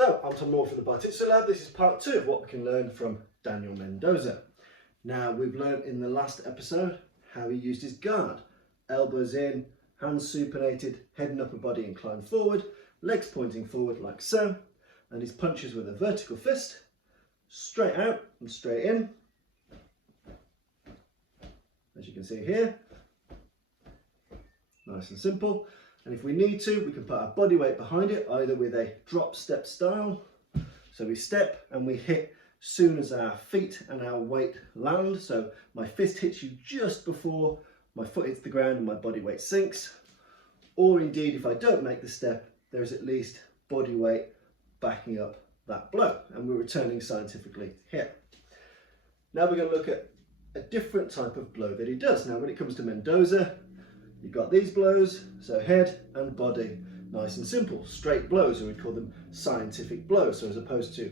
So, I'm Tom Moore from the Bartitsu Lab. This is part 2 of what we can learn from Daniel Mendoza. Now, we've learned in the last episode how he used his guard. Elbows in, hands supinated, head and upper body inclined forward, legs pointing forward like so, and his punches with a vertical fist, straight out and straight in, as you can see here. Nice and simple. And if we need to, we can put our body weight behind it, either with a drop step style. So we step and we hit soon as our feet and our weight land. So my fist hits you just before my foot hits the ground and my body weight sinks. Or indeed, if I don't make the step, there's at least body weight backing up that blow. And we're returning scientifically here. Now we're going to look at a different type of blow that he does. Now when it comes to Mendoza, you've got these blows, so head and body, nice and simple, straight blows, or we call them scientific blows. So as opposed to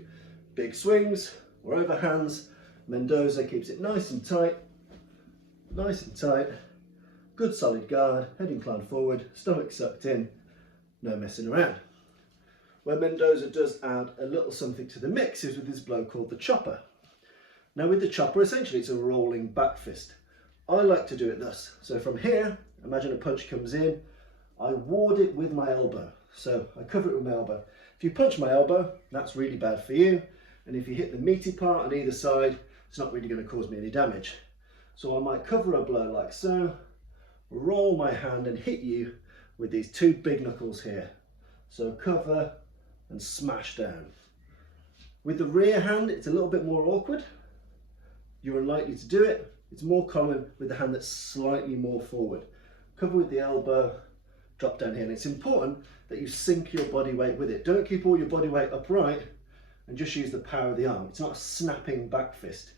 big swings or overhands, Mendoza keeps it nice and tight, good solid guard, head inclined forward, stomach sucked in, no messing around. Where Mendoza does add a little something to the mix is with this blow called the chopper. Now with the chopper, essentially it's a rolling back fist. I like to do it thus. So from here, imagine a punch comes in, I ward it with my elbow. So I cover it with my elbow. If you punch my elbow, that's really bad for you. And if you hit the meaty part on either side, it's not really going to cause me any damage. So I might cover a blow like so, roll my hand and hit you with these two big knuckles here. So cover and smash down. With the rear hand, it's a little bit more awkward. You're unlikely to do it. It's more common with the hand that's slightly more forward. Cover with the elbow, drop down here. And it's important that you sink your body weight with it. Don't keep all your body weight upright and just use the power of the arm. It's not a snapping back fist.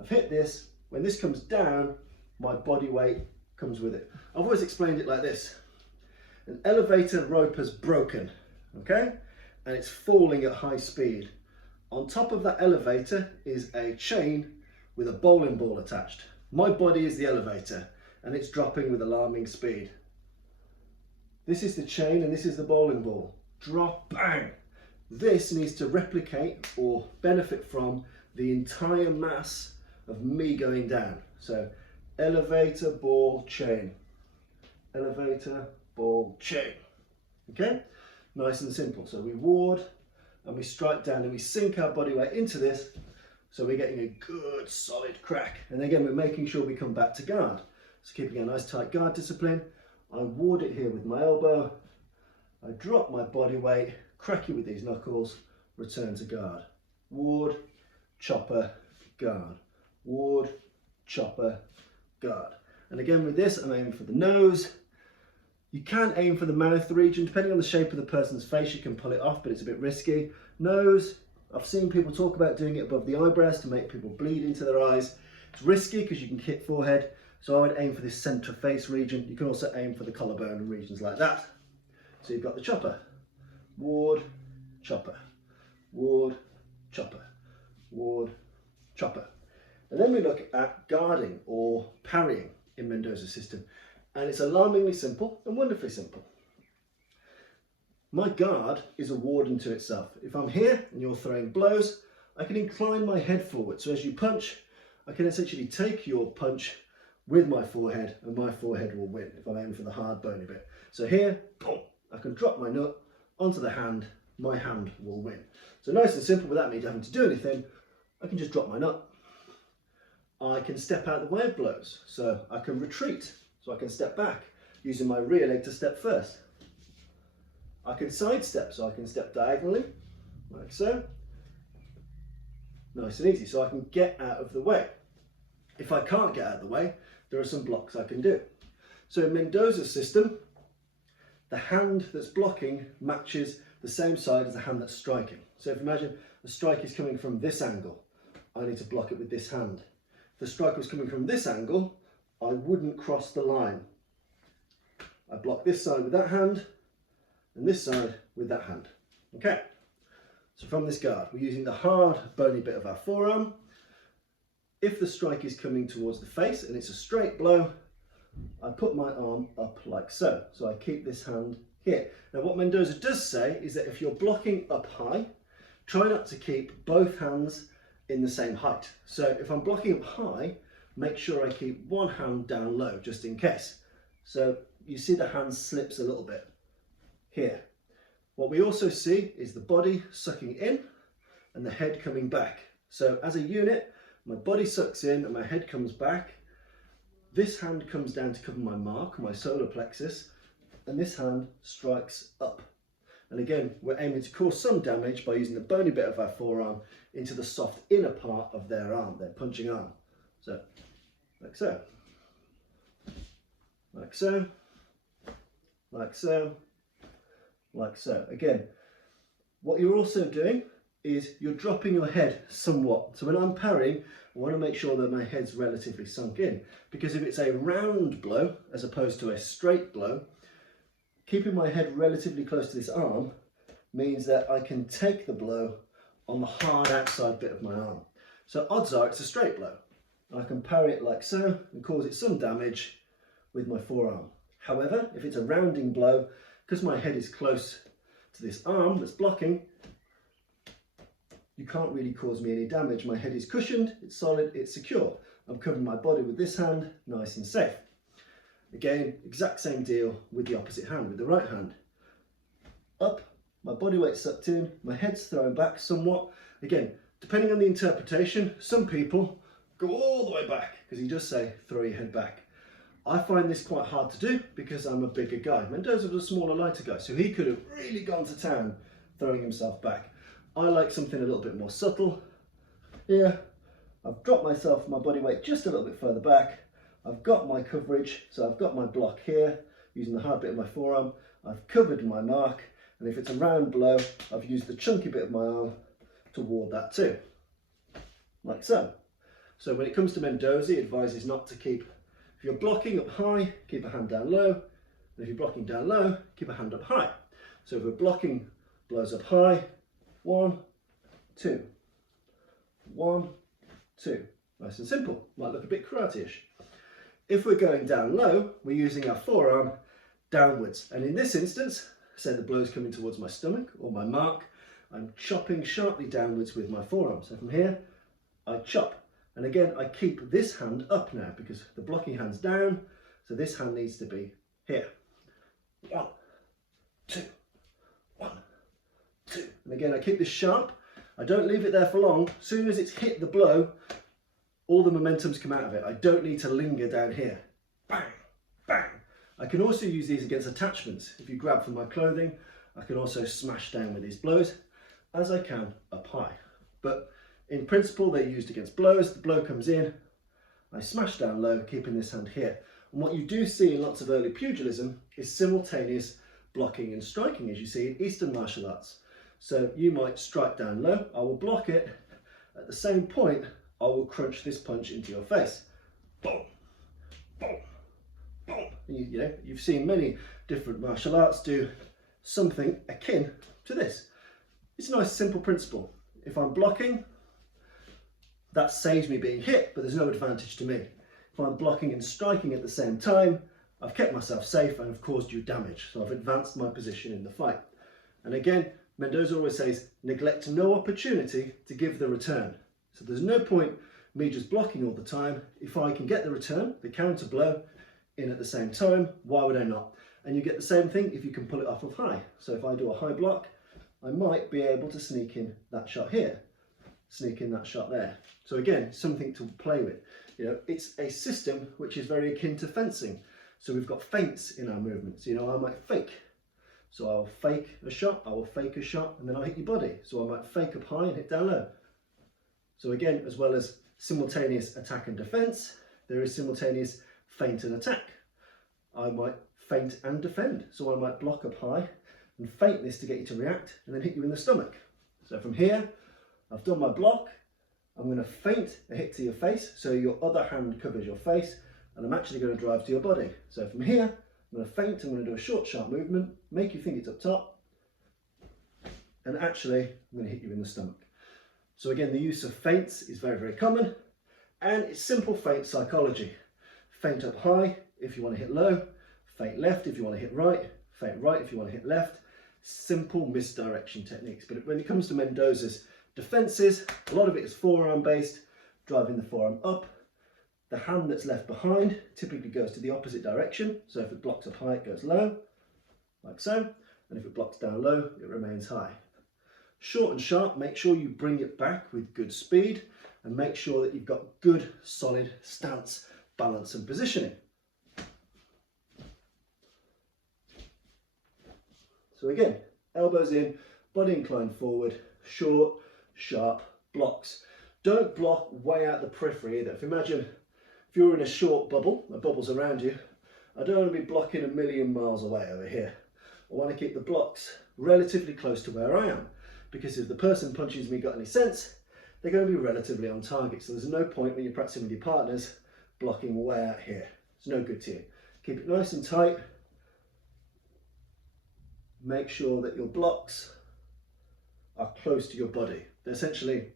I've hit this. When this comes down, my body weight comes with it. I've always explained it like this. An elevator rope has broken, okay? And it's falling at high speed. On top of that elevator is a chain with a bowling ball attached. My body is the elevator and it's dropping with alarming speed. This is the chain and this is the bowling ball. Drop, bang. This needs to replicate or benefit from the entire mass of me going down. So elevator, ball, chain. Elevator, ball, chain. Okay? Nice and simple. So we ward and we strike down and we sink our body weight into this. So we're getting a good solid crack. And again, we're making sure we come back to guard. So keeping a nice tight guard discipline. I ward it here with my elbow. I drop my body weight, crack it with these knuckles, return to guard. Ward, chopper, guard. Ward, chopper, guard. And again with this, I'm aiming for the nose. You can aim for the mouth region. Depending on the shape of the person's face, you can pull it off, but it's a bit risky. Nose. I've seen people talk about doing it above the eyebrows to make people bleed into their eyes. It's risky because you can hit forehead, so I would aim for this centre face region. You can also aim for the collarbone and regions like that. So you've got the chopper, ward, chopper, ward, chopper, ward, chopper. And then we look at guarding or parrying in Mendoza's system, and it's alarmingly simple and wonderfully simple. My guard is a ward unto itself. If I'm here and you're throwing blows, I can incline my head forward. So as you punch, I can essentially take your punch with my forehead and my forehead will win if I'm aiming for the hard bony bit. So here, boom, I can drop my nut onto the hand, my hand will win. So nice and simple without me having to do anything, I can just drop my nut. I can step out the way of blows. So I can retreat, so I can step back using my rear leg to step first. I can sidestep, so I can step diagonally, like so. Nice and easy, so I can get out of the way. If I can't get out of the way, there are some blocks I can do. So in Mendoza's system, the hand that's blocking matches the same side as the hand that's striking. So if you imagine the strike is coming from this angle, I need to block it with this hand. If the strike was coming from this angle, I wouldn't cross the line. I block this side with that hand, and this side with that hand. Okay, so from this guard, we're using the hard bony bit of our forearm. If the strike is coming towards the face and it's a straight blow, I put my arm up like so. So I keep this hand here. Now what Mendoza does say is that if you're blocking up high, try not to keep both hands in the same height. So if I'm blocking up high, make sure I keep one hand down low just in case. So you see the hand slips a little bit here. What we also see is the body sucking in and the head coming back. So as a unit, my body sucks in and my head comes back. This hand comes down to cover my mark, my solar plexus, and this hand strikes up. And again, we're aiming to cause some damage by using the bony bit of our forearm into the soft inner part of their arm, their punching arm. So, like so, like so, like so, like so. Again, what you're also doing is you're dropping your head somewhat. So when I'm parrying, I want to make sure that my head's relatively sunk in, because if it's a round blow as opposed to a straight blow, keeping my head relatively close to this arm means that I can take the blow on the hard outside bit of my arm. So odds are it's a straight blow. I can parry it like so and cause it some damage with my forearm. However, if it's a rounding blow, because my head is close to this arm that's blocking, you can't really cause me any damage. My head is cushioned, it's solid, it's secure. I'm covering my body with this hand, nice and safe. Again, exact same deal with the opposite hand, with the right hand. Up, my body weight's sucked in, my head's thrown back somewhat. Again, depending on the interpretation, some people go all the way back, because he does say throw your head back. I find this quite hard to do because I'm a bigger guy. Mendoza was a smaller, lighter guy, so he could have really gone to town throwing himself back. I like something a little bit more subtle. Here, I've dropped myself, my body weight just a little bit further back. I've got my coverage, so I've got my block here, using the hard bit of my forearm. I've covered my mark, and if it's a round blow, I've used the chunky bit of my arm to ward that too, like so. So when it comes to Mendoza, he advises not to keep, if you're blocking up high, keep a hand down low, and if you're blocking down low, keep a hand up high. So if we're blocking blows up high, 1, 2, 1, 2. Nice and simple, might look a bit karate-ish. If we're going down low, we're using our forearm downwards. And in this instance, say the blow's coming towards my stomach or my mark, I'm chopping sharply downwards with my forearm. So from here, I chop. And again, I keep this hand up now because the blocking hand's down. So this hand needs to be here. 1, 2, 1, 2. And again, I keep this sharp. I don't leave it there for long. As soon as it's hit the blow, all the momentum's come out of it. I don't need to linger down here. Bang, bang. I can also use these against attachments. If you grab from my clothing, I can also smash down with these blows as I can up high. But in principle, they're used against blows. The blow comes in, I smash down low, keeping this hand here. And what you do see in lots of early pugilism is simultaneous blocking and striking, as you see in Eastern martial arts. So you might strike down low, I will block it. At the same point, I will crunch this punch into your face. Boom, boom, boom. You know, you've seen many different martial arts do something akin to this. It's a nice simple principle. If I'm blocking, that saves me being hit, but there's no advantage to me. If I'm blocking and striking at the same time, I've kept myself safe and I've caused you damage. So I've advanced my position in the fight. And again, Mendoza always says, neglect no opportunity to give the return. So there's no point me just blocking all the time. If I can get the return, the counter blow in at the same time, why would I not? And you get the same thing if you can pull it off of high. So if I do a high block, I might be able to sneak in that shot here, sneak in that shot there. So again, something to play with. You know, it's a system which is very akin to fencing. So we've got feints in our movements. You know, I might fake. So I'll fake a shot, I will fake a shot, and then I'll hit your body. So I might fake up high and hit down low. So again, as well as simultaneous attack and defense, there is simultaneous feint and attack. I might feint and defend. So I might block up high and feint this to get you to react and then hit you in the stomach. So from here, I've done my block. I'm going to feint a hit to your face, so your other hand covers your face, and I'm actually going to drive to your body. So from here, I'm going to feint, I'm going to do a short, sharp movement, make you think it's up top, and actually, I'm going to hit you in the stomach. So again, the use of feints is very, very common, and it's simple feint psychology. Feint up high if you want to hit low, feint left if you want to hit right, feint right if you want to hit left. Simple misdirection techniques. But when it comes to Mendoza's defences, a lot of it is forearm based, driving the forearm up. The hand that's left behind typically goes to the opposite direction. So if it blocks up high, it goes low, like so. And if it blocks down low, it remains high. Short and sharp, make sure you bring it back with good speed and make sure that you've got good, solid stance, balance and positioning. So again, elbows in, body inclined forward, short, sharp blocks. Don't block way out the periphery either. If you're in a short bubble, the bubble's around you, I don't want to be blocking a million miles away over here. I want to keep the blocks relatively close to where I am, because if the person punches me got any sense, they're going to be relatively on target. So there's no point when you're practicing with your partners blocking way out here. It's no good to you. Keep it nice and tight. Make sure that your blocks are close to your body. They're essentially,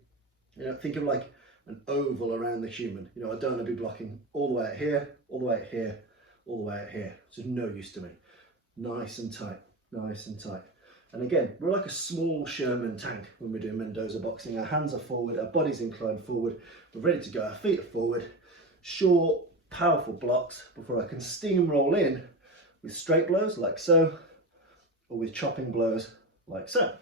think of like an oval around the human. I don't want to be blocking all the way out here, all the way out here, all the way out here. It's of no use to me. Nice and tight, nice and tight. And again, we're like a small Sherman tank when we're doing Mendoza boxing. Our hands are forward, our body's inclined forward, we're ready to go, our feet are forward. Short, powerful blocks before I can steamroll in with straight blows like so, or with chopping blows like so.